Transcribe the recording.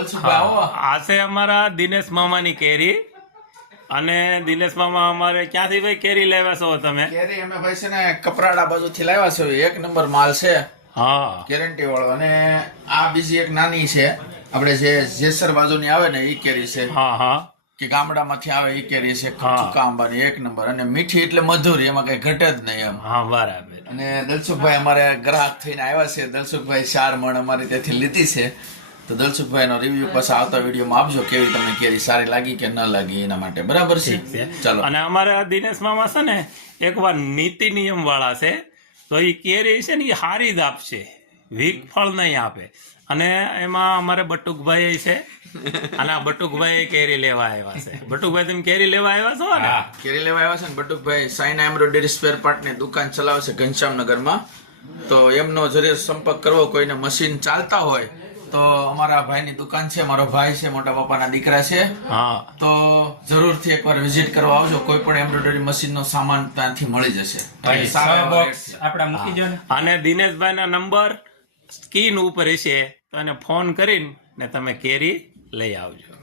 આ છે અમારા દિનેશ મામાની કેરી અને દિનેશ મામા અમારે ક્યાંથી ભાઈ કેરી લેવા છો તમે? કેરી અમે ભાઈ છે ને કપરાડા બાજુથી લાવ્યા છે, એક નંબર માલ છે, હા ગેરંટી વાળો. અને આ બીજી એક નાની છે, આપણે જે જેસર બાજુની આવે ને એ કેરી છે, હા હા કે ગામડામાંથી આવે એ કેરી છે, ચૂકા આંબાની એક નંબર. અને મીઠી એટલે મધુરી, એમાં કઈ ઘટે જ નહીં એમ. હા બરાબર. અને દલસુખભાઈ અમારે ગ્રાહક થઈને આવ્યા છે. દલસુખભાઈ 4 મણ અમારી ત્યાંથી લીધી છે. તો દલસુખભાઈ નો રિવ્યુ પછી આવતા વિડીયોમાં આપજો, કેવી તમને કેરી સારી લાગી કે ન લાગી એના માટે. બરાબર છે, ચાલો. અને અમારા દિનેશ મામા છે ને એકવાર નીતિ નિયમ વાળા છે, તો એ કેરી છે ને એ હારી જ આપશે, વીક ફળ નહીં આપે. અને એમાં અમારે બટુકભાઈ છે, અને આ બટુકભાઈ કેરી લેવા આવ્યા છે. બટુકભાઈ તમે કેરી લેવા આવ્યા છો ને? કેરી લેવા આવ્યા છે ને બટુકભાઈ. સાઇના એમ્બ્રોઇડરી સ્પેર પાર્ટ ની દુકાન ચલાવે છે ઘનશ્યામનગરમાં. તો એમનો જરીએ સંપર્ક કરવો, કોઈને મશીન ચાલતા હોય તો અમારા ભાઈની દુકાન છે, મારો ભાઈ છે, મોટા પપ્પાના દીકરા છે. હા, તો જરૂરથી એકવાર વિઝિટ કરવા આવજો. કોઈ પણ એમ્બ્રોઇડરી મશીન નો સામાન ત્યાંથી મળી જશે. અને દિનેશભાઈ ના નંબર સ્ક્રીન ઉપર હશે, તો એને ફોન કરીને તમે કેરી લઈ આવજો.